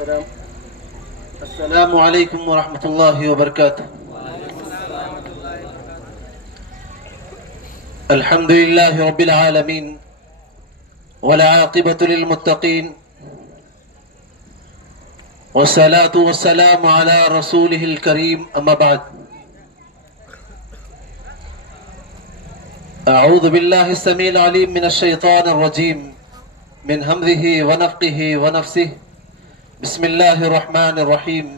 السلام علیکم ورحمۃ اللہ وبرکاتہ۔ الحمد للہ رب العالمین والعاقبۃ للمتقین والصلاة والسلام على رسوله الكریم اما بعد۔ اعوذ باللہ السمیع العلیم من الشیطان الرجیم من ہمزہ ونفخہ ونفثہ، بسم اللہ الرحمن الرحیم۔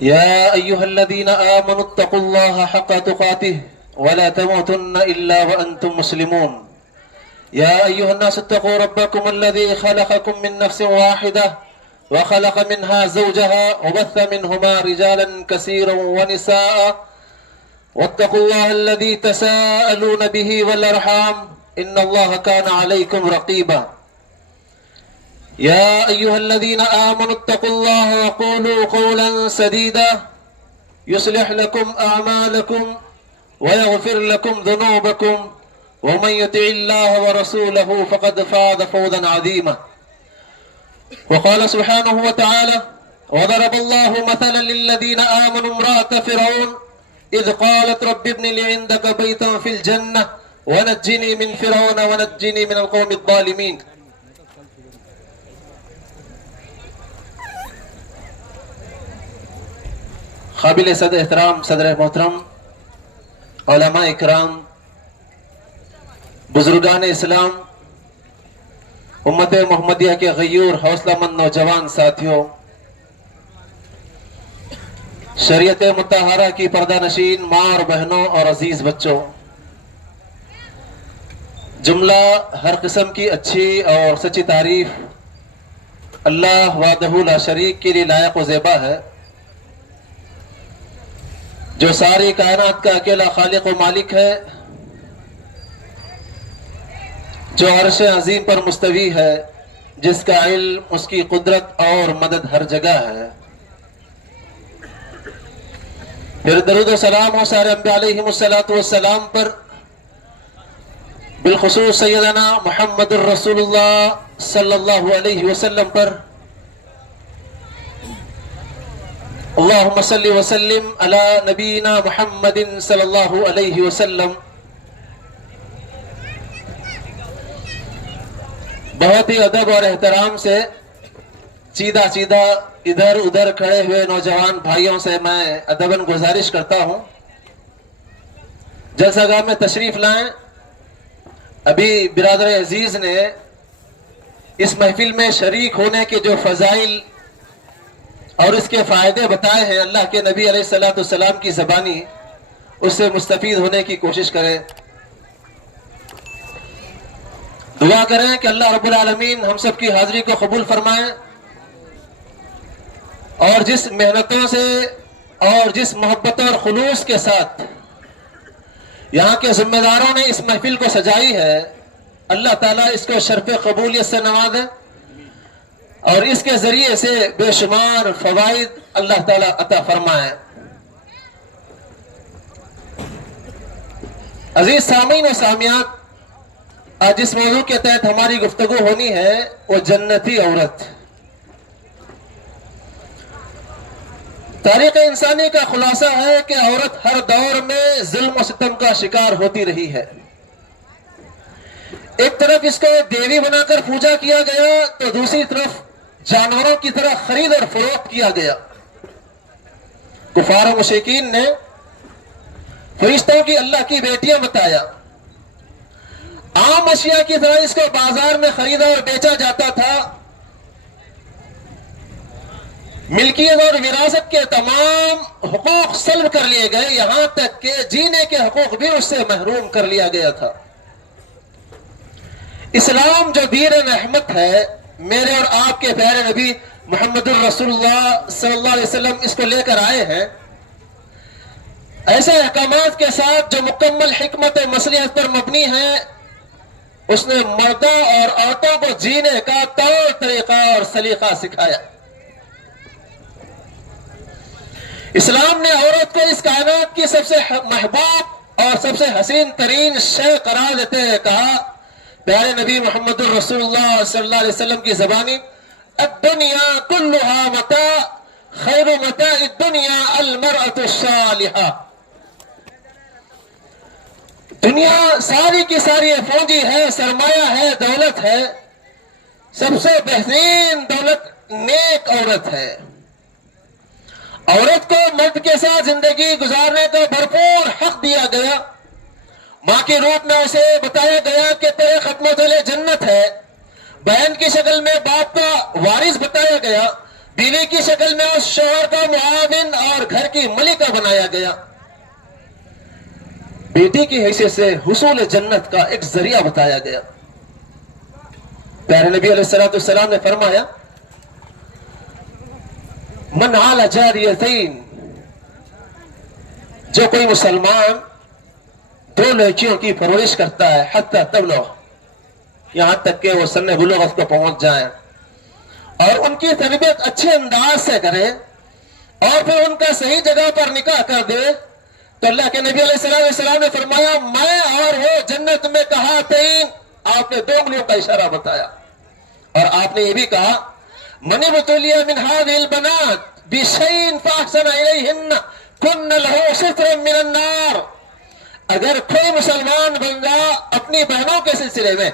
یا ایہا الذین آمنوا اتقوا اللہ حق تقاتہ ولا تموتن الا وانتم مسلمون۔ یا ایہا الناس اتقوا ربکم الذی خلقکم من نفس واحدہ وخلق منها زوجها وبث منہما رجالا کثیرا ونساء واتقوا اللہ الذی تساءلون به والارحام ان اللہ کان علیکم رقیبا۔ يا أيها الذين آمنوا اتقوا الله وقولوا قولا سديدا يصلح لكم أعمالكم ويغفر لكم ذنوبكم ومن يطع الله ورسوله فقد فاز فوزا عظيما۔ وقال سبحانه وتعالى: وضرب الله مثلا للذين آمنوا امرأة فرعون إذ قالت رب ابن لي عندك بيتا في الجنة ونجني من فرعون ونجني من القوم الظالمين۔ قابل صدر احترام صدر محترم، علماء اکرام، بزرگان اسلام، امت محمدیہ کے غیور حوصلہ مند نوجوان ساتھیوں، شریعت مطہرہ کی پردہ نشین ماں اور بہنوں اور عزیز بچوں، جملہ ہر قسم کی اچھی اور سچی تعریف اللہ وحدہ لا شریک کے لیے لائق و زیبا ہے، جو ساری کائنات کا اکیلا خالق و مالک ہے، جو عرش عظیم پر مستوی ہے، جس کا علم، اس کی قدرت اور مدد ہر جگہ ہے۔ پھر درود و سلام ہو سارے انبیاء علیہم السلام پر، بالخصوص سیدنا محمد الرسول اللہ صلی اللہ علیہ وسلم پر۔ اللہم صلی وسلم علی نبینا محمد صلی اللہ علیہ وسلم۔ بہت ہی ادب اور احترام سے سیدھا ادھر ادھر کھڑے ہوئے نوجوان بھائیوں سے میں ادباً گزارش کرتا ہوں جلسہ گاہ میں تشریف لائیں۔ ابھی برادر عزیز نے اس محفل میں شریک ہونے کے جو فضائل اور اس کے فائدے بتائے ہیں، اللہ کے نبی علیہ السلام کی زبانی، اس سے مستفید ہونے کی کوشش کریں۔ دعا کریں کہ اللہ رب العالمین ہم سب کی حاضری کو قبول فرمائیں، اور جس محنتوں سے اور جس محبت اور خلوص کے ساتھ یہاں کے ذمہ داروں نے اس محفل کو سجائی ہے، اللہ تعالیٰ اس کو شرف قبولیت سے نوازے اور اس کے ذریعے سے بے شمار فوائد اللہ تعالیٰ عطا فرمائے۔ عزیز سامعین و سامعات، آج جس موضوع کے تحت ہماری گفتگو ہونی ہے وہ جنتی عورت۔ تاریخ انسانی کا خلاصہ ہے کہ عورت ہر دور میں ظلم و ستم کا شکار ہوتی رہی ہے۔ ایک طرف اس کو دیوی بنا کر پوجا کیا گیا تو دوسری طرف جانوروں کی طرح خرید اور فروخت کیا گیا۔ کفار و مشرکین نے فرشتوں کی اللہ کی بیٹیاں بتایا، عام اشیاء کی طرح اس کو بازار میں خریدا اور بیچا جاتا تھا۔ ملکیت اور وراثت کے تمام حقوق سلب کر لیے گئے، یہاں تک کہ جینے کے حقوق بھی اس سے محروم کر لیا گیا تھا۔ اسلام جو دین رحمت ہے، میرے اور آپ کے پیارے نبی محمد الرسول اللہ صلی اللہ علیہ وسلم اس کو لے کر آئے ہیں، ایسے احکامات کے ساتھ جو مکمل حکمت و مصلحت پر مبنی ہے۔ اس نے مردوں اور عورتوں کو جینے کا طور طریقہ اور سلیقہ سکھایا۔ اسلام نے عورت کو اس کائنات کی سب سے محبوب اور سب سے حسین ترین شے قرار دیتے ہوئے کہا: پیارے نبی محمد الرسول اللہ صلی اللہ علیہ وسلم کی زبانی الدنیا کلھا متاع خیر متاع الدنیا المرأة الصالحہ، دنیا ساری کی ساری فوجی ہے، سرمایہ ہے، دولت ہے، سب سے بہترین دولت نیک عورت ہے۔ عورت کو مرد کے ساتھ زندگی گزارنے کا بھرپور حق دیا گیا، ماں کے روپ میں اسے بتایا گیا کہ تیرے ختم و تلے جنت ہے، بہن کی شکل میں باپ کا وارث بتایا گیا، بیوی کی شکل میں اس شوہر کا معاون اور گھر کی ملکہ بنایا گیا، بیٹی کی حیثیت سے حصول جنت کا ایک ذریعہ بتایا گیا۔ پیارے نبی علیہ السلام نے فرمایا من عال جاریتین، جو کوئی مسلمان دو لڑکیوں کی پرورش کرتا ہے حتی تبلغ، یہاں تک کہ وہ سن بلوغت کو پہنچ جائیں، اور ان کی تربیت اچھے انداز سے کرے اور پھر ان کا صحیح جگہ پر نکاح کر دے، تو اللہ کے نبی علیہ السلام نے فرمایا میں اور وہ جنت میں کہا تین، آپ نے 2 انگلیوں کا اشارہ بتایا، اور آپ نے یہ بھی کہا من ابتلی من هذه البنات بشيء فاحسن اليهن كن له سترا من النار، اگر کوئی مسلمان بندہ اپنی بہنوں کے سلسلے میں،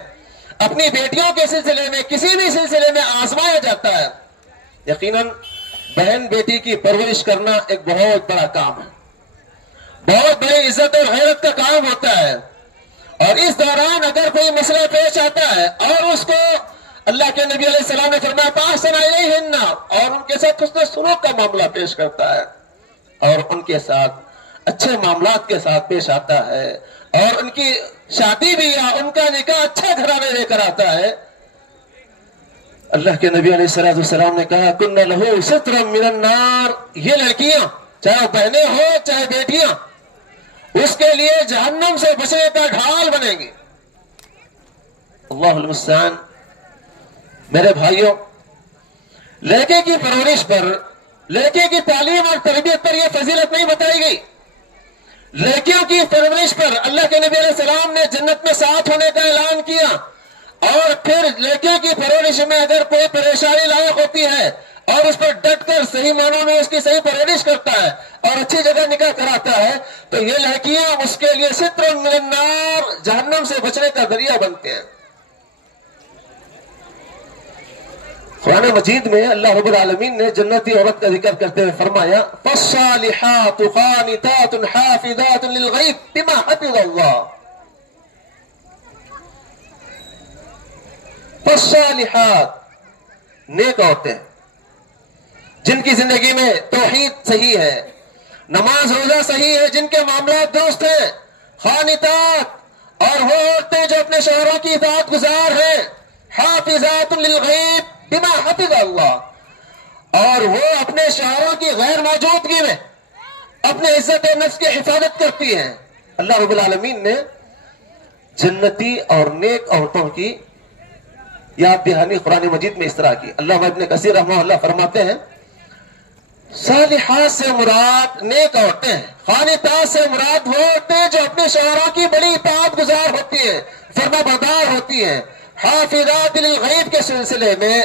اپنی بیٹیوں کے سلسلے میں، کسی بھی سلسلے میں آزمایا جاتا ہے، یقیناً بہن بیٹی کی پرورش کرنا ایک بہت بڑا کام ہے، بہت بڑی عزت اور غیرت کا کام ہوتا ہے، اور اس دوران اگر کوئی مسئلہ پیش آتا ہے اور اس کو اللہ کے نبی علیہ السلام نے فرمایا فاحسن الیہن، اور ان کے ساتھ حسن سلوک کا معاملہ پیش کرتا ہے اور ان کے ساتھ اچھے معاملات کے ساتھ پیش آتا ہے اور ان کی شادی بھی یا ان کا نکاح اچھا گھرانے لے کر آتا ہے، اللہ کے نبی علیہ السلام نے کہا کن لہ سترا من النار، یہ لڑکیاں چاہے بہنیں ہو چاہے بیٹیاں اس کے لیے جہنم سے بچنے کا ڈھال بنیں گی۔ اللہ المستعان۔ میرے بھائیوں، لڑکے کی پرورش پر، لڑکے کی تعلیم اور تربیت پر یہ فضیلت نہیں بتائی گئی، لڑکیوں کی پرورش پر اللہ کے نبی علیہ السلام نے جنت میں ساتھ ہونے کا اعلان کیا، اور پھر لڑکیوں کی پرورش میں اگر کوئی پریشانی لاحق ہوتی ہے اور اس پر ڈٹ کر صحیح معنوں میں اس کی صحیح پرورش کرتا ہے اور اچھی جگہ نکاح کراتا ہے، تو یہ لڑکیاں اس کے لیے ستر من النار، جہنم سے بچنے کا ذریعہ بنتے ہیں۔ قرآن مجید میں اللہ رب العالمین نے جنتی عورت کا ذکر کرتے ہوئے فرمایا فالصالحات قانتات حافظات للغیب بما حفظ اللہ، فالصالحات نیک عورتیں جن کی زندگی میں توحید صحیح ہے، نماز روزہ صحیح ہے، جن کے معاملات درست ہیں، قانتات اور وہ عورتیں جو اپنے شوہروں کی اطاعت گزار ہیں، حافظات للغیب بما حفظ اللہ، اور وہ اپنے شوہروں کی غیر موجودگی میں اپنے عزت نفس کی حفاظت کرتی ہیں۔ اللہ رب العالمین نے جنتی اور نیک عورتوں کی یاد دہانی قرآن مجید میں اس طرح کی۔ علامہ ابن کثیر رحمہ اللہ فرماتے ہیں صالحات سے مراد نیک عورتیں ہیں، قانتات سے مراد وہ عورتیں جو اپنے شوہروں کی بڑی اطاعت گزار ہوتی ہیں، فرما بردار ہوتی ہیں۔ حافظات للغیب کے سلسلے میں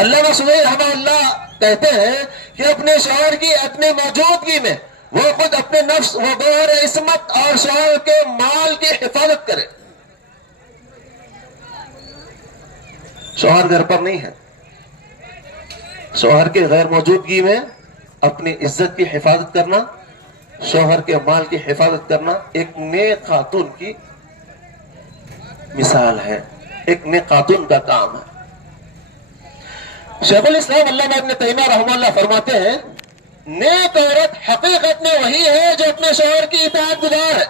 علامہ سدی رحمہ اللہ کہتے ہیں کہ اپنے شوہر کی اپنے موجودگی میں وہ خود اپنے نفس و گوہر عصمت اور شوہر کے مال کی حفاظت کرے۔ شوہر گھر پر نہیں ہے، شوہر کے غیر موجودگی میں اپنی عزت کی حفاظت کرنا، شوہر کے مال کی حفاظت کرنا ایک نیک خاتون کی مثال ہے، ایک نیک خاتون کا کام ہے۔ شیخ الاسلام علامہ ابن تیمیہ رحمہ اللہ فرماتے ہیں نیک عورت حقیقت میں وہی ہے جو اپنے شوہر کی اطاعت گزار ہے۔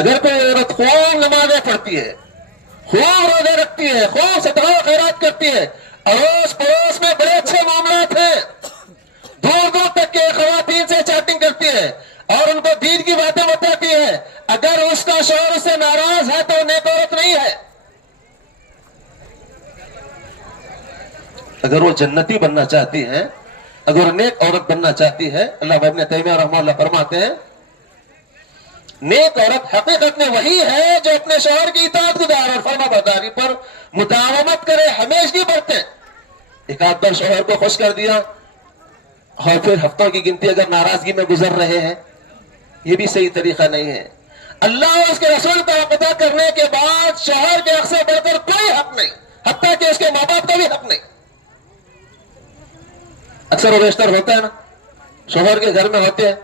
اگر کوئی عورت خوب نمازیں پڑھتی ہے، خوب روزے رکھتی ہے، خوب صدقہ و خیرات کرتی ہے، اڑوس پڑوس میں بڑے اچھے معاملات ہیں، دور دور تک کے خواتین سے چیٹنگ کرتی ہے اور ان کو دین کی باتیں بتاتی ہے، اگر اس کا شوہر اس سے ناراض ہے تو نیک عورت نہیں ہے۔ اگر وہ جنتی بننا چاہتی ہے، اگر نیک عورت بننا چاہتی ہے، اللہ ابن تیمیہ رحمہ اللہ فرماتے ہیں نیک عورت حقیقت میں وہی ہے جو اپنے شوہر کی اطاعت گزار اور فرما برداری پر مداومت کرے، ہمیشگی برتے۔ ایک آدھ بار شوہر کو خوش کر دیا اور پھر ہفتوں کی گنتی اگر ناراضگی میں گزر رہے ہیں، یہ بھی صحیح طریقہ نہیں ہے۔ اللہ اور اس کے رسول کا عقیدہ کرنے کے بعد شوہر کے حق سے بڑھ کر کوئی حق نہیں، حتیٰ کہ اس کے ماں باپ کا بھی حق نہیں۔ اکثر و بیشتر ہوتا ہے نا، شوہر کے گھر میں ہوتے ہیں،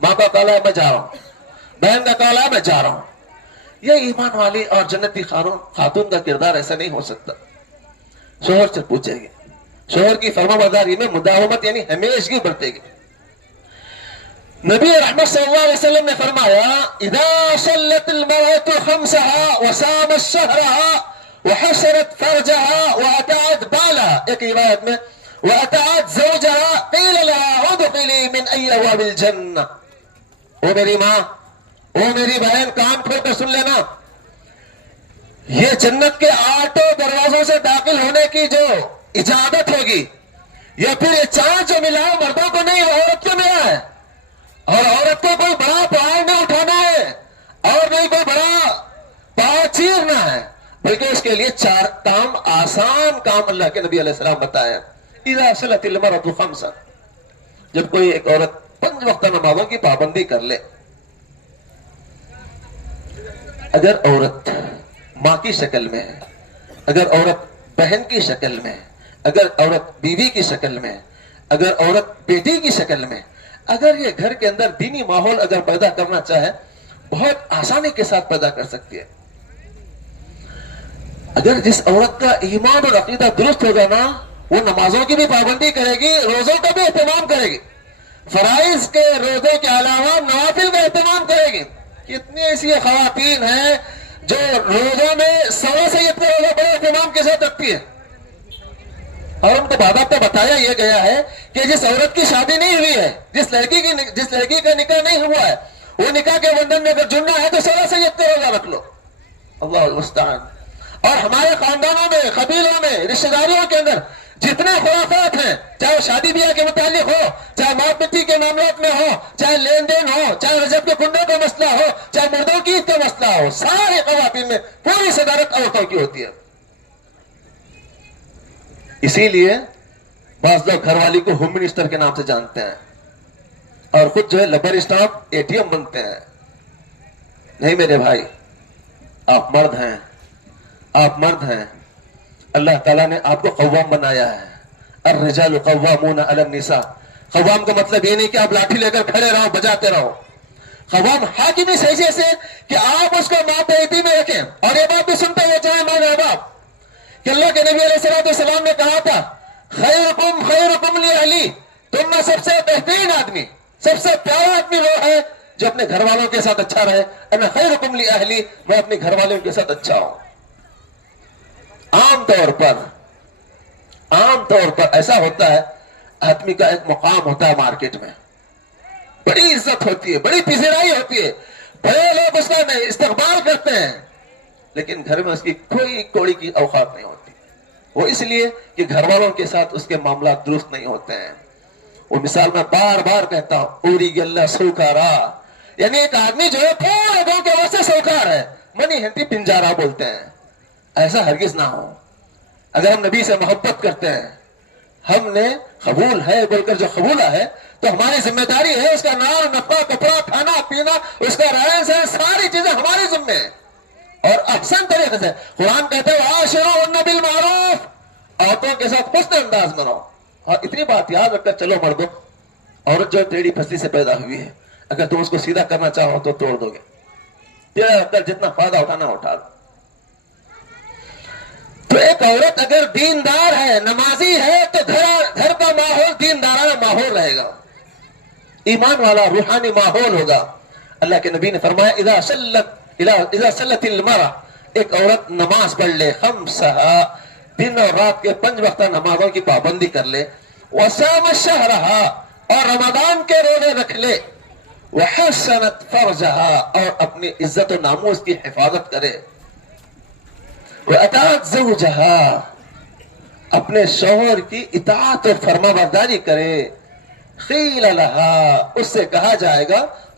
ماں کا کالا ہے میں جا رہا ہوں، بہن کا کالا ہے میں جا رہا ہوں۔ یہ ایمان والی اور جنتی خاتون کا کردار ایسا نہیں ہو سکتا۔ شوہر سے پوچھے گی، شوہر کی فرما برداری میں مداومت یعنی ہمیشگی برتے گی۔ نبی رحمت صلی اللہ علیہ وسلم نے فرمایا اذا صلت المرأة خمسها وصامت شهرها وحشرت فرجها وأطاعت بالها، ایک روایت میں وأطاعت زوجها قيل لها ادخلي من أي أبواب الجنة۔ او میری ماں، او میری بہن، کان کھول کر سن لینا، یہ جنت کے 8 دروازوں سے داخل ہونے کی جو اجازت ہوگی، یا پھر یہ چانس جو ملا ہے مردوں کو نہیں، وہ عورت کو ملا ہے۔ اور عورت کو کوئی بڑا پہاڑ نہیں اٹھانا ہے اور نہیں کوئی بڑا پہاڑ چیرنا ہے، بلکہ اس کے لیے 4 کام، آسان کام اللہ کے نبی علیہ السلام بتایا۔ اذا صلت المرأة خمسا، جب کوئی ایک عورت 5 وقتہ نمازوں کی پابندی کر لے، اگر عورت ماں کی شکل میں ہے، اگر عورت بہن کی شکل میں، اگر عورت بیوی کی شکل میں، اگر عورت بیٹی کی شکل میں، اگر یہ گھر کے اندر دینی ماحول اگر پیدا کرنا چاہے بہت آسانی کے ساتھ پیدا کر سکتی ہے۔ اگر جس عورت کا ایمان اور عقیدہ درست ہوگا نا، وہ نمازوں کی بھی پابندی کرے گی، روزوں کا بھی اہتمام کرے گی، فرائض کے روزے کے علاوہ نوافل کا اہتمام کرے گی۔ کتنی ایسی خواتین ہیں جو روزوں میں سوا سید کا روزہ بڑے اہتمام کے ساتھ رکھتی ہے، اور ان کو باضابطہ بتایا یہ گیا ہے کہ جس عورت کی شادی نہیں ہوئی ہے، جس لڑکی کا نکاح نہیں ہوا ہے، وہ نکاح کے بندھن میں اگر جڑنا ہے تو سوا سید کا روزہ رکھ لو۔ اللہ المستعان۔ اور ہمارے خاندانوں میں، قبیلوں میں، رشتہ داریوں کے اندر جتنے خرافات ہیں، چاہے وہ شادی بیاہ کے متعلق ہو، چاہے موت مٹی کے معاملات میں ہو، چاہے لین دین ہو، چاہے رجب کے کنڈوں کا مسئلہ ہو، چاہے مردوں کی عید کا مسئلہ ہو، سارے خواتین میں پوری صدارت عورتوں کی ہوتی ہے۔ اسی لیے بعض لوگ گھر والی کو ہوم منسٹر کے نام سے جانتے ہیں اور خود جو ہے لبر اسٹاف ATM بنتے ہیں۔ نہیں میرے بھائی، آپ مرد ہیں، آپ مرد ہیں، اللہ تعالیٰ نے آپ کو قوام بنایا ہے۔ الرجال قوامون علی النساء۔ قوام کا مطلب یہ نہیں کہ آپ لاٹھی لے کر کھڑے رہو، بجاتے رہو۔ قوام حاکمی صحیح سے کہ آپ اس کو ماتحتی میں رکھیں، اور یہ بات بھی سنتے ہوئے جائیں ماں باپ کہ اللہ کے نبی علیہ السلام نے کہا تھا خیرکم خیرکم لأہلی، تم میں سب سے بہترین آدمی، سب سے پیارا آدمی وہ ہے جو اپنے گھر والوں کے ساتھ اچھا رہے۔ انا خیرکم لأہلی، میں اپنے گھر والوں کے ساتھ اچھا ہوں۔ عام طور پر ایسا ہوتا ہے، آدمی کا ایک مقام ہوتا ہے مارکیٹ میں، بڑی عزت ہوتی ہے، بڑی پذیرائی ہوتی ہے، بڑے لوگ اس کا استقبال کرتے ہیں، لیکن گھر میں اس کی کوئی کوڑی کی اوقات نہیں ہوتی۔ وہ اس لیے کہ گھر والوں کے ساتھ اس کے معاملات درست نہیں ہوتے ہیں۔ وہ مثال میں بار بار کہتا ہوں، اوری گلہ سوکارا، یعنی ایک آدمی جو ہے پورے گاؤں کے واسطے سوکار ہے، منی ہنٹی پنجارا بولتے ہیں، ایسا ہرگز نہ ہو۔ اگر ہم نبی سے محبت کرتے ہیں، ہم نے قبول ہے بول کر جو قبولا ہے، تو ہماری ذمہ داری ہے اس کا نام، نفع، کپڑا، کھانا پینا، اس کا رہن سہن، ساری چیزیں ہمارے ذمہ ہیں، اور احسن طریقے سے۔ قرآن کہتا ہے وَعَاشِرُوهُنَّ بِالْمَعْرُوفِ، عورتوں کے ساتھ حسن انداز میں رہو۔ اور اتنی بات یاد رکھ کر چلو مردوں، عورت جو ٹیڑھی پھسلی سے پیدا ہوئی ہے، اگر تم اس کو سیدھا کرنا چاہو تو توڑ دو گے، تیرا رکھ کر جتنا فائدہ اٹھانا اٹھا دو۔ تو ایک عورت اگر دیندار ہے، نمازی ہے، تو گھر کا ماحول دیندارانہ ماحول رہے گا، ایمان والا روحانی ماحول ہوگا۔ اللہ کے نبی نے فرمایا اذا صلت المرأة، ایک عورت نماز پڑھ لے، خمسہا، دن اور رات کے 5 وقتہ نمازوں کی پابندی کر لے، وصامت شہرہا، اور رمضان کے روزے رکھ لے، وحسنت فرجہا، اور اپنی عزت و ناموس کی حفاظت کرے، وَأَطَاعَتْ زَوْجَهَا، اپنے شوہر کی اطاعت اور فرما برداری کرے، قِيلَ لَهَا، اس سے کہا جائے گا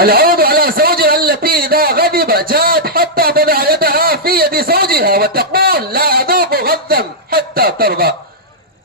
العود على زوجها التي إذا غضب جاءت حتى تضع يدها في يد زوجها وتقول لا أذوق غضا حتى ترضى.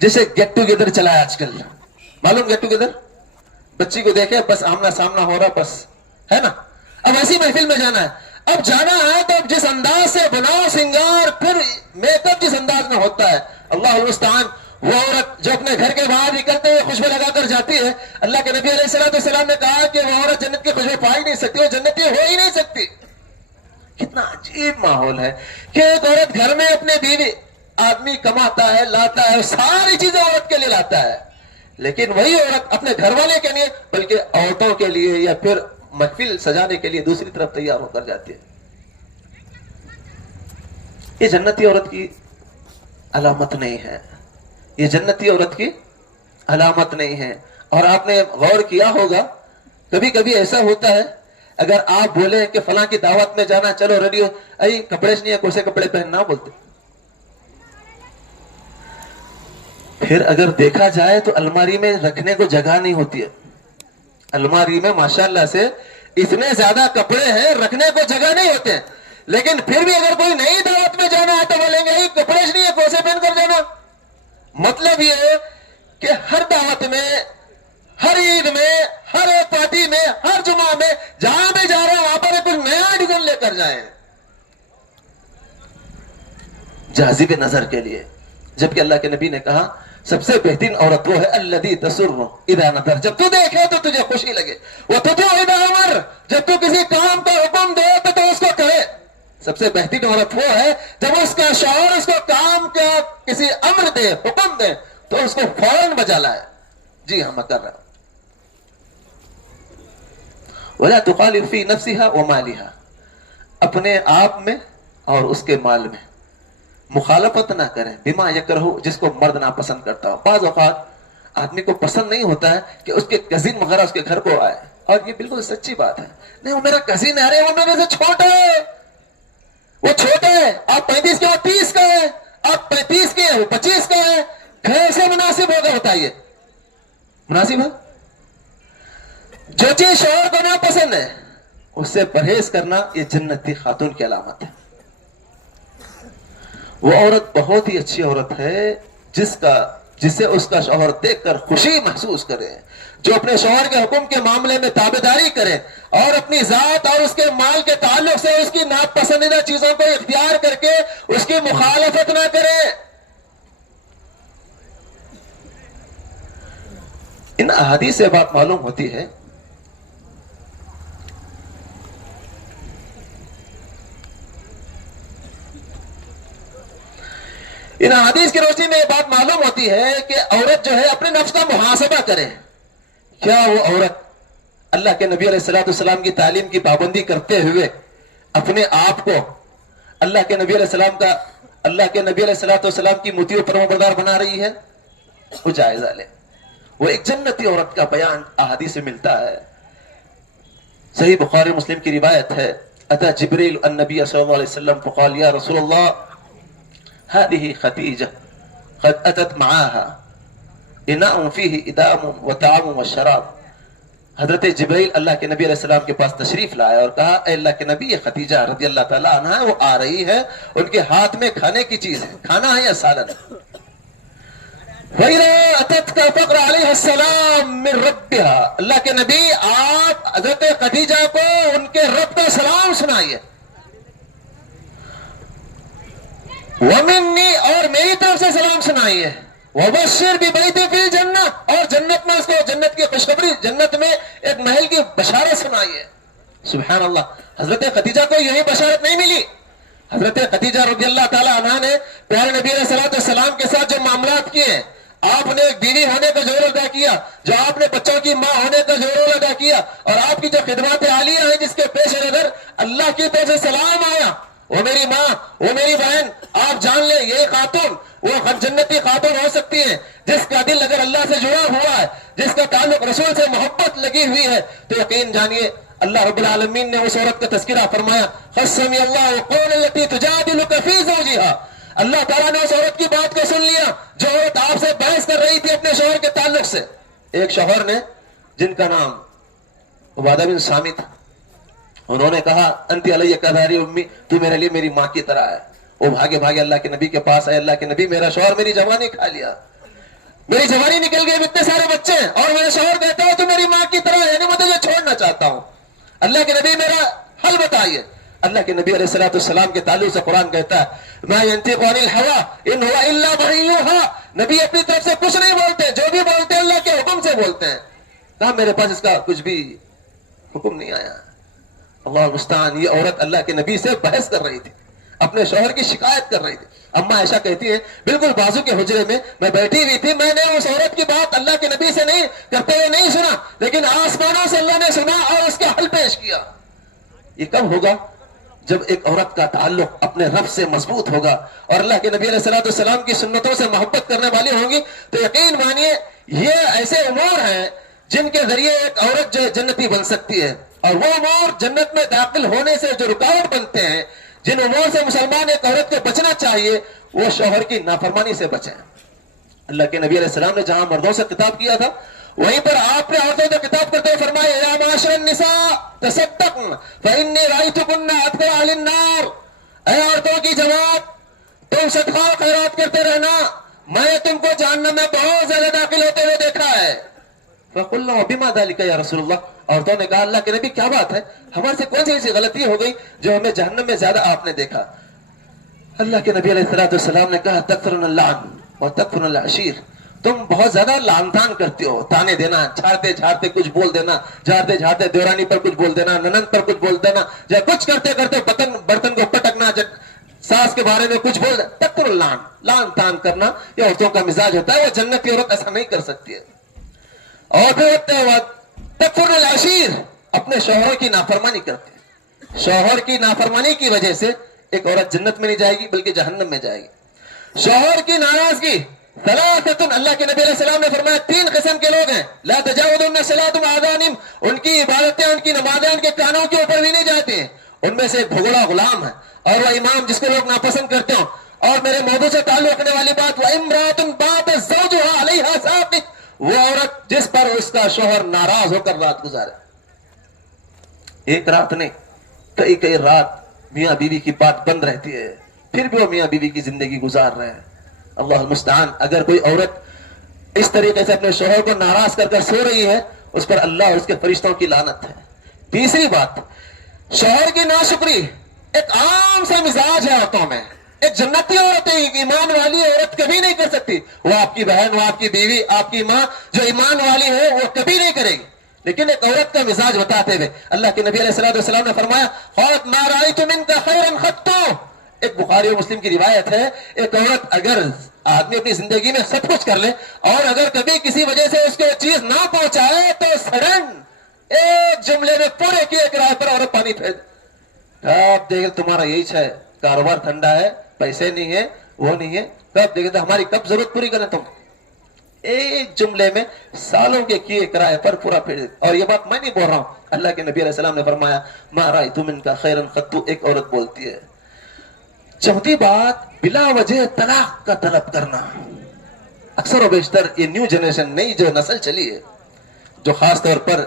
جیسے گیٹ ٹوگیدر چلا ہے آج کل، معلوم گیٹ ٹوگیدر، بچی کو دیکھے بس آمنا سامنا ہو رہا بس، ہے نا؟ اب ایسی محفل میں جانا ہے، اب جانا ہے تو اب جس انداز سے بناؤ سنگار، پھر میک اپ جس انداز میں ہوتا ہے، اللہ المستعان۔ وہ عورت جو اپنے گھر کے باہر نکلتے ہوئے خوشبو لگا کر جاتی ہے، اللہ کے نبی علیہ السلام نے کہا کہ وہ عورت جنت کی خوشبو پا ہی نہیں سکتی، وہ جنتی ہو ہی نہیں سکتی۔ کتنا عجیب ماحول ہے کہ ایک عورت گھر میں اپنے بیوی، آدمی کماتا ہے لاتا ہے، ساری چیزیں عورت کے لیے لاتا ہے، لیکن وہی عورت اپنے گھر والے کے لیے بلکہ عورتوں کے لیے یا پھر محفل سجانے کے لیے دوسری طرف تیار ہو کر جاتی ہے۔ یہ جنتی عورت کی علامت نہیں ہے، یہ جنتی عورت کی علامت نہیں ہے۔ اور آپ نے غور کیا ہوگا کبھی کبھی ایسا ہوتا ہے، اگر آپ بولے کہ فلاں کی دعوت میں جانا، چلو ریڈی ہو، ائی کپڑے نہیں ہے، کون سے کپڑے پہننا بولتے، پھر اگر دیکھا جائے تو الماری میں رکھنے کو جگہ نہیں ہوتی ہے، الماری میں ماشاءاللہ سے اتنے زیادہ کپڑے ہیں رکھنے کو جگہ نہیں ہوتے ہیں، لیکن پھر بھی اگر کوئی نئی دعوت میں جانا ہے تو بولیں گے کپڑے نہیں ہے، کون سے پہن کر جانا۔ مطلب یہ ہے کہ ہر دعوت میں، ہر عید میں، ہر ایک پارٹی میں، ہر جمعہ میں جہاں بھی جا رہے ہیں وہاں پر کچھ نیا ڈیزائن لے کر جائیں جاذب نظر کے لیے، جبکہ اللہ کے نبی نے کہا سب سے بہترین عورت وہ ہے الذی تسر اذا نظر، جب تو دیکھے تو تجھے خوشی لگے، وتطیع اذا امر، جب تو کسی کام کا حکم دے تو اس کو کرے۔ سب سے بہترین عورت وہ ہے جب اس کا شوہر اس کو کام کا کسی امر دے، حکم دے تو اس کو فوراً بجا لائے، جی ہاں میں کر رہا ہوں۔ ولا تخالف فی نفسها ومالها، اپنے آپ میں اور اس کے مال میں مخالفت نہ کریں، بما یکرہ، جس کو مرد ناپسند کرتا ہو۔ بعض اوقات آدمی کو پسند نہیں ہوتا ہے کہ اس کے کزن وغیرہ اس کے گھر کو آئے، اور یہ بالکل سچی بات ہے، نہیں وہ میرا کزن ہے، وہ میرے سے چھوٹا ہے، وہ چھوٹا ہے، آپ 35 کے، وہ 30 کا ہے، آپ 35 کے ہیں، وہ 25 کا ہے، کیسے مناسب ہوگا بتائیے؟ مناسب ہے؟ جو چیز شوہر کو ناپسند ہے اس سے پرہیز کرنا یہ جنتی خاتون کی علامت ہے۔ وہ عورت بہت ہی اچھی عورت ہے جسے اس کا شوہر دیکھ کر خوشی محسوس کرے، جو اپنے شوہر کے حکم کے معاملے میں تابعداری کرے اور اپنی ذات اور اس کے مال کے تعلق سے اس کی ناپسندیدہ چیزوں کو اختیار کر کے اس کی مخالفت نہ کرے۔ ان احادیث سے بات معلوم ہوتی ہے ان حدیث کی روشنی میں یہ بات معلوم ہوتی ہے کہ عورت جو ہے اپنے نفس کا محاسبہ کرے۔ کیا وہ عورت اللہ کے نبی علیہ السلام کی تعلیم کی پابندی کرتے ہوئے اپنے آپ کو اللہ کے نبی علیہ السلام کی مطیع و فرمانبردار بنا رہی ہے؟ وہ جائزہ لے۔ وہ ایک جنتی عورت کا بیان احادیث سے ملتا ہے۔ صحیح بخاری مسلم کی روایت ہے، اتى جبریل النبی صلی اللہ علیہ وسلم فقال یا رسول اللہ هذه خدیجہ قد اتت معاها اناء فيه ادام وطعام وشراب۔ حضرت جبریل اللہ کے نبی علیہ السلام کے پاس تشریف لائے اور کہا اے اللہ کے نبی، یہ خدیجہ رضی اللہ تعالیٰ عنہ وہ آ رہی ہے، ان کے ہاتھ میں کھانے کی چیز ہے، کھانا ہے یا سالن ہے۔ وَإِذَا أَتَتْكَ فَقْرَ عَلَيْهَا السَّلَامِ مِنْ رَبِّهَا، اللہ کے نبی آپ حضرت خدیجہ کو ان کے رب کا سلام سنائیے، وَمِنِّي، اور میری طرف سے سلام سنائیے، وَبَشِّرْ بِبَيْتٍ فِي الْجَنَّةِ، اور جنت میں اس کو جنت کی خوشخبری، جنت میں ایک محل کی بشارت سنائیے۔ سبحان اللہ، حضرت خدیجہ کو یہی بشارت نہیں ملی۔ حضرت خدیجہ رضی اللہ تعالی عنہ نے پیارے نبی علیہ السلام کے ساتھ جو معاملات کیے ہیں، آپ نے ایک بیوی ہونے کا جوہر ادا کیا، جو آپ نے بچوں کی ماں ہونے کا جوہر ادا کیا، اور آپ کی جو خدمات عالیہ ہیں جس کے پیش نظر اللہ کی طرف سے سلام آیا، وہ میری ماں، وہ میری بہن، آپ جان لیں یہ خاتون وہ جنتی خاتون ہو سکتی ہے جس کا دل اگر اللہ سے جڑا ہوا ہے، جس کا تعلق رسول سے محبت لگی ہوئی ہے، تو یقین جانیے اللہ رب العالمین نے اس عورت کا تذکرہ فرمایا، قسمی اللہ قول التی تجادلک فی زوجہا، اللہ تعالیٰ نے اس عورت کی بات کو سن لیا جو عورت آپ سے بحث کر رہی تھی اپنے شوہر کے تعلق سے۔ ایک شوہر نے جن کا نام عبادہ بن صامت، انہوں نے کہا انتی علی کظہری امی، تو میرے لیے میری ماں کی طرح ہے۔ وہ بھاگے بھاگے اللہ کے نبی کے پاس آئے، اللہ کے نبی میرا شوہر میری جوانی کھا لیا، میری جوانی نکل گئی، اتنے سارے بچے ہیں، اور میرا شوہر کہتا ہے تو میری ماں کی طرح ہے، نہیں میں تجھے چھوڑنا چاہتا ہوں، اللہ کے نبی میرا حل بتائیے۔ اللہ کے نبی علیہ الصلوۃ والسلام کے تعلق سے قرآن کہتا ہے ما ينطق عن الهوى ان هو الا وحی یوحی، نبی اپنی طرف سے کچھ نہیں بولتے، جو بھی بولتے ہیں اللہ کے حکم سے بولتے ہیں۔ کہا میرے پاس اس کا کچھ بھی حکم نہیں آیا۔ اللہ المستعان، یہ عورت اللہ کے نبی سے بحث کر رہی تھی، اپنے شوہر کی شکایت کر رہی تھی۔ اما عائشہ کہتی ہے بالکل بازو کے حجرے میں میں بیٹھی ہوئی تھی، میں نے اس عورت کی بات اللہ کے نبی سے نہیں کرتے ہوئے نہیں سنا، لیکن آسمانوں سے اللہ نے سنا اور اس کا حل پیش کیا۔ یہ کب ہوگا؟ جب ایک عورت کا تعلق اپنے رب سے مضبوط ہوگا اور اللہ کے نبی علیہ الصلوۃ والسلام کی سنتوں سے محبت کرنے والی ہوں گی، تو یقین مانیے یہ ایسے امور ہیں جن کے ذریعے ایک عورت جو جنتی بن سکتی ہے، اور وہ امور جنت میں داخل ہونے سے جو رکاوٹ بنتے ہیں، جن امور سے مسلمان ایک عورت کو بچنا چاہیے، وہ شوہر کی نافرمانی سے بچیں۔ اللہ کے نبی علیہ السلام نے جہاں مردوں سے خطاب کیا تھا، وہیں پر آپ نے عورتوں سے خطاب کرتے ہوئے فرمایا یا معاشر النساء تصدقن فإنی رأیتکن اکثر اہل النار، اے عورتوں کی جماعت تم صدقہ و خیرات کرتے رہنا، میں نے تم کو جہنم میں بہت زیادہ داخل ہوتے ہوئے دیکھا ہے۔ فقلنا وبما ذلك یا رسول اللہ، عورتوں نے کہا اللہ کے نبی کیا بات ہے، ہمارے سے کون سی ایسی غلطی ہو گئی جو ہمیں جہنم میں زیادہ آپ نے دیکھا؟ اللہ کے نبی علیہ الصلوۃ والسلام نے کہا تکثرن اللعن وتکفرن العشیر، تم بہت زیادہ لعن طعن کرتے ہو، تانے دینا، جھاڑتے جھاڑتے کچھ بول دینا، جھاڑتے جھاڑتے دیورانی پر کچھ بول دینا، ننند پر کچھ بول دینا، یا کچھ کرتے کرتے برتن کو پٹکنا، ساس کے بارے میں کچھ بول دینا، تکفر اللعن، لعن طعن کرنا یہ عورتوں کا مزاج ہوتا ہے، وہ جنت کی عورت ایسا نہیں کر سکتی ہے۔ اور پھر تکفرن العشیر، اپنے شوہر کی نافرمانی کرتے ہیں، شوہر کی نافرمانی کی وجہ سے ایک عورت جنت میں نہیں جائے گی بلکہ جہنم میں جائے گی۔ شوہر کی ناراضگی، ثلاثۃ، اللہ کے نبی علیہ السلام نے فرمایا 3 قسم کے لوگ ہیں، لا تجاوزن صلاتهم آذانهم، ان کی عبادتیں، ان کی نمازیں ان کے کانوں کے اوپر بھی نہیں جاتی ہیں۔ ان میں سے ایک بھگوڑا غلام ہے اور وہ امام جس کو لوگ ناپسند کرتے ہوں۔ اور میرے موضوع سے تعلق رکھنے والی بات، وَإِمْرَأَةٌ بَاتَ زَوْجُهَا عَلَيْهَا سَاخِطٌ، وہ عورت جس پر اس کا شوہر ناراض ہو کر رات گزارے، ایک رات نہیں کئی کئی رات میاں بیوی کی بات بند رہتی ہے، پھر بھی وہ میاں بیوی کی زندگی گزار رہے ہیں۔ اللہ المستعان، اگر کوئی عورت اس طریقے سے اپنے شوہر کو ناراض کر کر سو رہی ہے، اس پر اللہ اور اس کے فرشتوں کی لعنت ہے۔ تیسری بات، شوہر کی ناشکری ایک عام سا مزاج ہے عورتوں میں، ایک جنتی عورت ہے، ایمان والی عورت کبھی نہیں کر سکتی، وہ آپ کی بہن، وہ آپ کی بیوی، آپ کی ماں جو ایمان والی ہے وہ کبھی نہیں کرے گی، لیکن ایک عورت کا مزاج بتاتے ہوئے اللہ کے نبی علیہ الصلوۃ والسلام نے فرمایا خَوْتْ مَا رَأَيْتُ مِنْكَ خَيْرًا خَطُّ، ایک بخاری و مسلم کی روایت ہے، ایک عورت اگر آدمی اپنی زندگی میں سب کچھ کر لے اور اگر کبھی کسی وجہ سے اس کو چیز نہ پہنچائے تو سڈن ایک جملے میں پورے کی ایک رات پر عورت پانی پھینک، کب دیکھے تمہارا یہی ہے، کاروبار ٹھنڈا ہے، پیسے نہیں ہے، وہ نہیں ہے، کب دیکھے ہماری کب ضرورت پوری کریں تم، ایک جملے میں سالوں کے کیے کرائے پر پورا پھیر دیتے۔ اور یہ بات میں نہیں بول رہا ہوں، اللہ کے نبی علیہ السلام نے فرمایا ما رأیت منک خیرا قط، ایک عورت بولتی ہے۔ چوتھی بات، بلا وجہ طلاق کا طلب کرنا، اکثر و بیشتر یہ نیو جنریشن، نئی جو نسل چلی ہے، جو خاص طور پر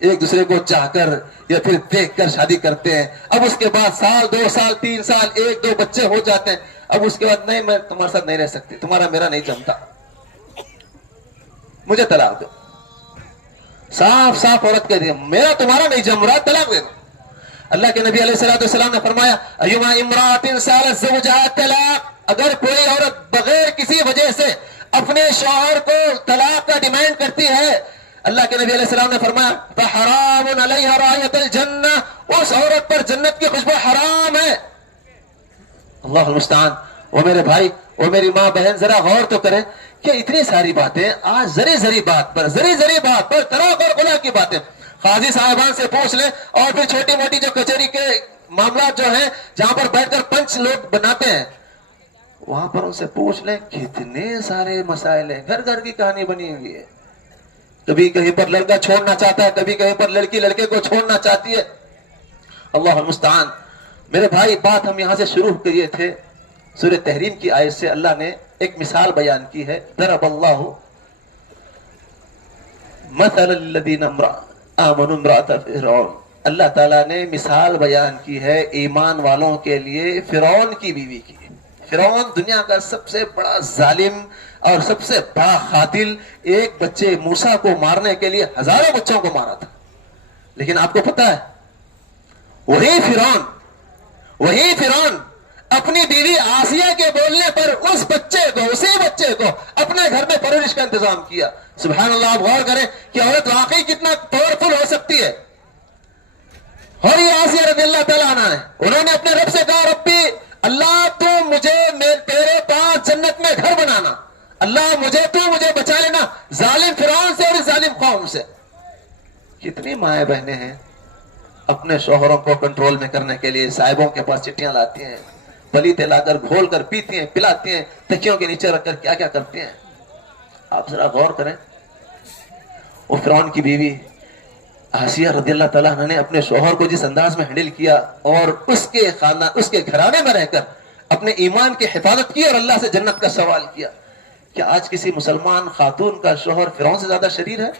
ایک دوسرے کو چاہ کر یا پھر دیکھ کر شادی کرتے ہیں، اب اس کے بعد سال 2 سال 3 سال 1-2 بچے ہو جاتے ہیں، اب اس کے بعد نہیں میں تمہارے ساتھ نہیں رہ سکتی، تمہارا میرا نہیں جمتا، مجھے طلاق دو۔ صاف صاف عورت کہہ دی میرا تمہارا نہیں جم رہا، طلاق دے دو۔ اللہ کے نبی علیہ الصلوۃ والسلام نے فرمایا ایما امرأۃ سالت زوجہا طلاق، اگر کوئی عورت بغیر کسی وجہ سے اپنے شوہر کو طلاق کا ڈیمانڈ کرتی ہے، اللہ کے نبی علیہ السلام نے فرمایا فحرام علیہا رائحۃ الجنہ، اس عورت پر جنت کی خوشبو حرام ہے۔ اللہ المستعان۔ وہ میرے بھائی، وہ میری ماں بہن، ذرا غور تو کریں کہ اتنی ساری باتیں آج زری بات پر طلاق اور خلا کی باتیں، قاضی صاحبان سے پوچھ لیں اور پھر چھوٹی موٹی جو کچہری کے معاملات جو ہیں جہاں پر بیٹھ کر پنچ لوگ بناتے ہیں، وہاں پر ان سے پوچھ لیں کتنے سارے مسائل ہیں، گھر گھر کی کہانی بنی ہوئی ہے۔ کبھی کہیں پر لڑکا چھوڑنا چاہتا ہے، کبھی کہیں پر لڑکی لڑکے کو چھوڑنا چاہتی ہے۔ اللہ المستعان۔ میرے بھائی، بات ہم یہاں سے شروع کیے تھے، سورہ تحریم کی آیت سے اللہ نے ایک مثال بیان کی ہے، ضرب اللہ مثل الذین آمنوا امرأۃ فرعون، اللہ تعالیٰ نے مثال بیان کی ہے ایمان والوں کے لیے فرعون کی بیوی کی۔ فرعون دنیا کا سب سے بڑا ظالم، اور سب سے بڑا قاتل ایک بچے موسیٰ کو مارنے کے لیے ہزاروں بچوں کو مارا تھا. لیکن آپ کو پتا ہے وہی فرعون اپنی بیوی آسیہ کے بولنے پر اسی بچے کو اپنے گھر میں پرورش کا انتظام کیا. سبحان اللہ. آپ غور کریں کہ عورت واقعی کتنا پاورفل ہو سکتی ہے. اور یہ آسیہ رضی اللہ تعالیٰ عنہ ہے, انہوں نے اپنے رب سے کہا ربی اللہ تو مجھے تیرے پاس جنت میں گھر بنانا, اللہ مجھے بچا لینا ظالم فرعون سے اور اس ظالم قوم سے. کتنی مائیں بہنیں ہیں اپنے شوہروں کو کنٹرول میں کرنے کے لیے صاحبوں کے پاس چٹیاں لاتی ہیں, پلیتے لا کر گھول کر پیتی ہیں, پلاتی ہیں, تکیوں کے نیچے رکھ کر کیا کیا کرتی ہیں. آپ ذرا غور کریں. وہ فرعون کی بیوی آسیہ رضی اللہ تعالیٰ عنہ نے اپنے شوہر کو جس انداز میں ہینڈل کیا اور اس کے گھرانے میں رہ کر اپنے ایمان کی حفاظت کی اور اللہ سے جنت کا سوال کیا. کیا آج کسی مسلمان خاتون کا شوہر فرعون سے زیادہ شریر ہے,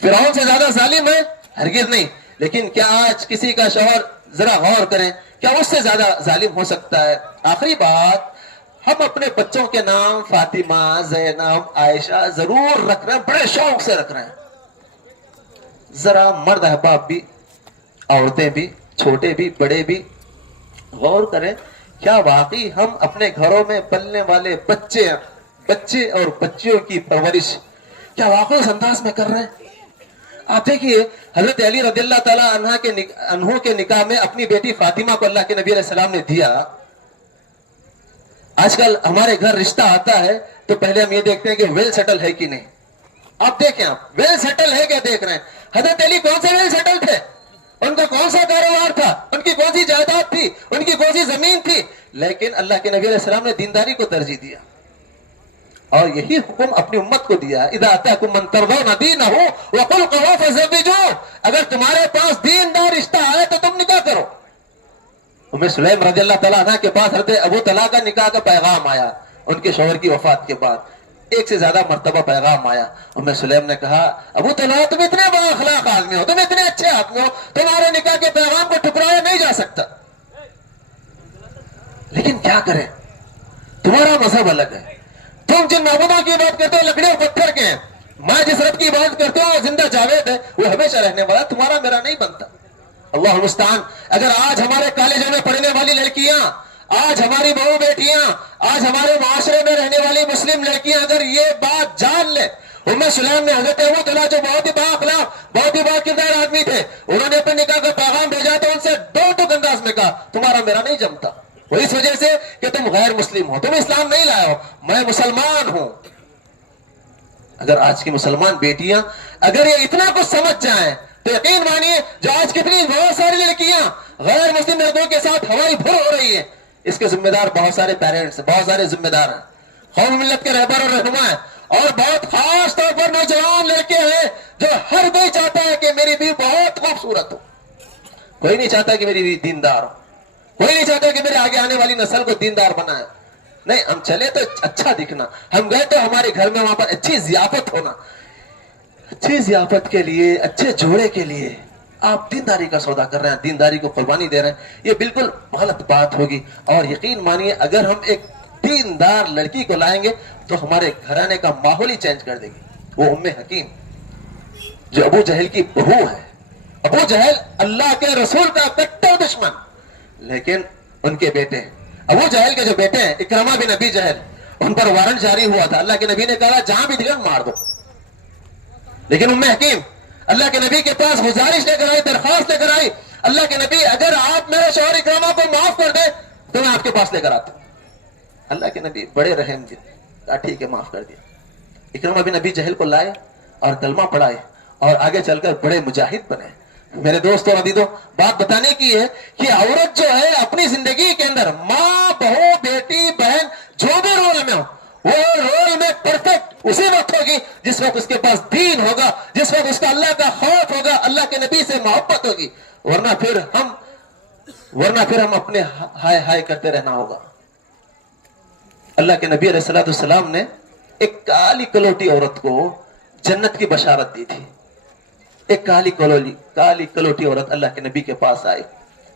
فرعون سے زیادہ ظالم ہے؟ ہرگز نہیں. لیکن کیا آج کسی کا شوہر, ذرا غور کریں, کیا اس سے زیادہ ظالم ہو سکتا ہے؟ آخری بات, ہم اپنے بچوں کے نام فاطمہ, زینب, عائشہ ضرور رکھ رہے ہیں, بڑے شوق سے رکھ رہے ہیں. ذرا مرد احباب بھی, عورتیں بھی, چھوٹے بھی, بڑے بھی غور کریں, کیا واقعی ہم اپنے گھروں میں پلنے والے بچے اور بچیوں کی پرورش کیا واقعی اس انداز میں کر رہے ہیں؟ آپ دیکھیے حضرت علی رضی اللہ تعالیٰ عنہ کے نکاح میں اپنی بیٹی فاطمہ کو اللہ کے نبی علیہ السلام نے دیا. آج کل ہمارے گھر رشتہ آتا ہے تو پہلے ہم یہ دیکھتے ہیں کہ ویل سیٹل ہے کہ نہیں. آپ دیکھیں, آپ ویل سیٹل ہے کیا دیکھ رہے ہیں. حضرت علی کون سے ویل سیٹل تھے؟ ان کا کون سا کاروبار تھا, ان کی کون سی جائیداد تھی, ان کی کون سی زمین تھی؟ لیکن اللہ کے نبی علیہ السلام نے دینداری کو ترجیح دیا اور یہی حکم اپنی امت کو دیا. اذا اتاکم من ترضون دینہ وخلقہ فزوجوہ, اگر تمہارے پاس دیندار رشتہ آئے تو تم نکاح کرو. ام سلیم رضی اللہ تعالیٰ عنہ کے پاس حضرت ابو طلحہ کا نکاح کا پیغام آیا. ان کے شوہر کی وفات کے بعد ایک سے زیادہ مرتبہ پیغام آیا. ام سلیم نے کہا ابو طلحہ تم اتنے با اخلاق آدمی ہو, تم اتنے اچھے آدمی ہو, تمہارے نکاح کے پیغام کو ٹکرایا نہیں جا سکتا. لیکن کیا کریں, تمہارا مذہب الگ ہے. تم جن معبودوں کی بات کرتے ہو لکڑی اور پتھر کے ہیں, میں جس رب کی بات کرتے ہو زندہ جاوید ہے, وہ ہمیشہ رہنے والا, تمہارا میرا نہیں بنتا. اللہ مستعان. اگر آج ہمارے کالجوں میں پڑھنے والی لڑکیاں, آج ہماری بہو بیٹیاں, آج ہمارے معاشرے میں رہنے والی مسلم لڑکیاں اگر یہ بات جان لیں, ام سلیم نے حضرت ابو طلحہ جو بہت ہی بااخلاق, بہت ہی باکردار آدمی تھے, انہوں نے اپنے نکاح کا پیغام بھیجا تو ان سے دو ٹوک انداز میں کہا تمہارا میرا نہیں جمتا. وہ اس وجہ سے کہ تم غیر مسلم ہو, تم اسلام نہیں لائے ہو, میں مسلمان ہوں. اگر آج کی مسلمان بیٹیاں اگر یہ اتنا کچھ سمجھ جائیں تو یقین مانیے جو آج کتنی بہت ساری لڑکیاں غیر مسلم لڑکوں کے ساتھ ہوائی بھر ہو رہی ہیں, اس کے ذمہ دار بہت سارے پیرنٹس, بہت سارے ذمہ دار ہیں, قوم ملت کے رہبر اور رہنما ہیں, اور بہت خاص طور پر نوجوان لڑکے ہیں جو ہر کوئی چاہتا ہے کہ میری بیوی بہت خوبصورت ہو. کوئی نہیں چاہتا کہ میری بیوی دیندار ہو, کوئی نہیں چاہتا کہ میرے آگے آنے والی نسل کو دیندار بنائے. نہیں, ہم چلے تو اچھا دکھنا, ہم گئے تو ہمارے گھر میں وہاں پر اچھی ضیافت ہونا. اچھی ضیافت کے لیے, اچھے جوڑے کے لیے آپ دینداری کا سودا کر رہے ہیں, دینداری کو قربانی دے رہے ہیں, یہ بالکل غلط بات ہوگی. اور یقین مانیے اگر ہم ایک دیندار لڑکی کو لائیں گے تو ہمارے گھرانے کا ماحول ہی چینج کر دے گی. وہ ام حکیم جو ابو جہل کی بہو ہے, ابو جہل اللہ کے رسول کا کٹر دشمن, لیکن ان کے بیٹے, ابو جہل کے جو بیٹے ہیں اکرمہ بن ابی جہل, ان پر وارنٹ جاری ہوا تھا, اللہ کے نبی نے کہا جہاں بھی دکھے مار دو. لیکن ام حکیم اللہ کے نبی کے پاس گزارش لے کر آئی, درخواست لے کر آئی, اللہ کے نبی اگر آپ میرے شوہر اکرمہ کو معاف کر دیں تو میں آپ کے پاس لے کر آتا ہوں. اللہ کے نبی بڑے رحم دل, کہا ٹھیک ہے معاف کر دیا. اکرمہ بن ابی جہل کو لائے اور کلمہ پڑھائے اور آگے چل کر بڑے مجاہد بنے. میرے دوستوں عزیزوں, بات بتانے کی ہے کہ عورت جو ہے اپنی زندگی کے اندر ماں, بہو, بیٹی, بہن, جو بھی رول میں ہو, وہ رول میں پرفیکٹ اسی وقت ہوگی جس وقت اس کے پاس دین ہوگا, جس وقت اس کا اللہ کا خوف ہوگا, اللہ کے نبی سے محبت ہوگی. ورنہ پھر ہم اپنے ہائے ہائے کرتے رہنا ہوگا. اللہ کے نبی علیہ السلام نے ایک کالی کلوٹی عورت کو جنت کی بشارت دی تھی. ایک کالی کلوٹی عورت اللہ کے نبی کے پاس آئی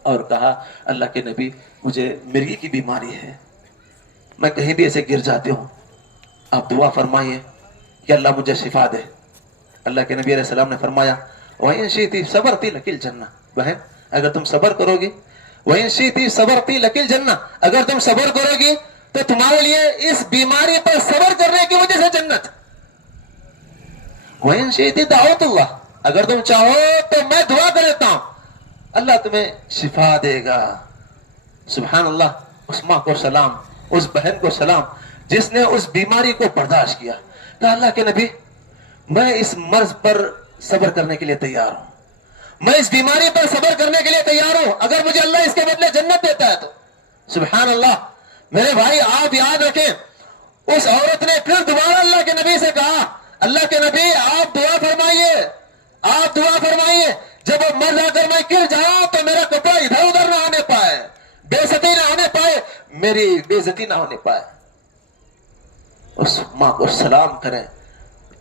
اور کہا اللہ کے نبی مجھے مرگی کی بیماری ہے, میں کہیں بھی ایسے گر جاتی ہوں, آپ دعا فرمائیے کہ اللہ مجھے شفا دے. اللہ کے نبی علیہ السلام نے فرمایا وَإِن شِئْتِ صَبَرْتِ لَكِ الْجَنَّةُ. بہن اگر تم صبر کرو گی, وَإِن شِئْتِ صَبَرْتِ لَكِ الْجَنَّةُ, اگر تم صبر کرو گی تو تمہارے لیے اس بیماری پر صبر کرنے کی وجہ سے جنت. وَإِن شِئْتِ دَعَوْتُ اللَّهَ, اگر تم چاہو تو میں دعا کر دیتا ہوں, اللہ تمہیں شفا دے گا. سبحان اللہ. اس ماں کو سلام, اس بہن کو سلام جس نے اس بیماری کو برداشت کیا. کہ اللہ کے نبی میں اس مرض پر صبر کرنے کے لیے تیار ہوں, میں اس بیماری پر صبر کرنے کے لیے تیار ہوں, اگر مجھے اللہ اس کے بدلے جنت دیتا ہے تو. سبحان اللہ. میرے بھائی آپ یاد رکھیں, اس عورت نے پھر دوبارہ اللہ کے نبی سے کہا اللہ کے نبی آپ دعا فرمائیے, آپ دعا فرمائیے, جب وہ مر جا کر میں گر جاؤں تو میرا کپڑا ادھر ادھر نہ ہونے پائے, بے عزتی نہ ہونے پائے, میری بے عزتی نہ ہونے پائے. اس ماں کو سلام کریں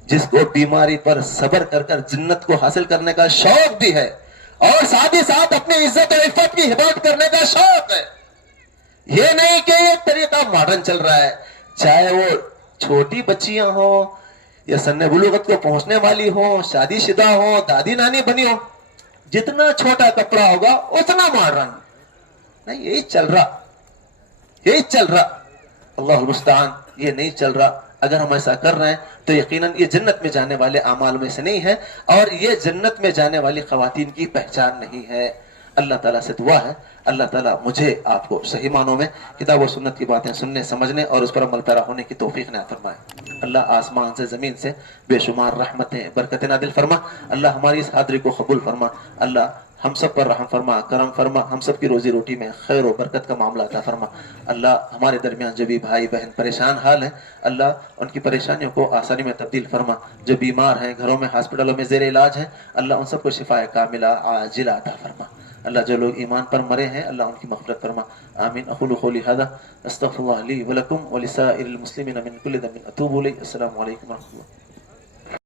جس کو بیماری پر صبر کر کر جنت کو حاصل کرنے کا شوق بھی ہے اور ساتھ ہی ساتھ اپنی عزت و عفت کی حفاظت کرنے کا شوق ہے. یہ نہیں کہ یہ طریقہ ماڈرن چل رہا ہے, چاہے وہ چھوٹی بچیاں ہوں یا سن بلوغت کو پہنچنے والی ہوں, شادی شدہ ہوں, دادی نانی بنی ہوں, جتنا چھوٹا کپڑا ہوگا اتنا ماڈرن. نہیں, یہی چل رہا, یہی چل رہا. اللہ المستعان, یہ نہیں چل رہا. اگر ہم ایسا کر رہے ہیں تو یقیناً یہ جنت میں جانے والے اعمال میں سے نہیں ہے, اور یہ جنت میں جانے والی خواتین کی پہچان نہیں ہے. اللہ تعالیٰ سے دعا ہے اللہ تعالیٰ مجھے آپ کو صحیح معنوں میں کتاب و سنت کی باتیں سننے, سمجھنے اور اس پر عمل پیرا ہونے کی توفیق نہ فرمائے. اللہ آسمان سے زمین سے بے شمار رحمتیں برکتیں نازل فرما. اللہ ہماری اس حاضری کو قبول فرما. اللہ ہم سب پر رحم فرما, کرم فرما, ہم سب کی روزی روٹی میں خیر و برکت کا معاملہ عطا فرما. اللہ ہمارے درمیان جو بھی بھائی بہن پریشان حال ہیں, اللہ ان کی پریشانیوں کو آسانی میں تبدیل فرما. جو بیمار ہیں, گھروں میں, ہاسپٹلوں میں زیر علاج ہیں, اللہ ان سب کو شفا کاملہ عاجلہ عطا فرما. اللہ جو لوگ ایمان پر مرے ہیں اللہ ان کی مغفرت فرما. آمین. اقول قولی ھذا استغفر اللہ لی ولکم ولسائر المسلمین من کل ذنب اتوب الیہ. السلام علیکم ورحمۃ اللہ.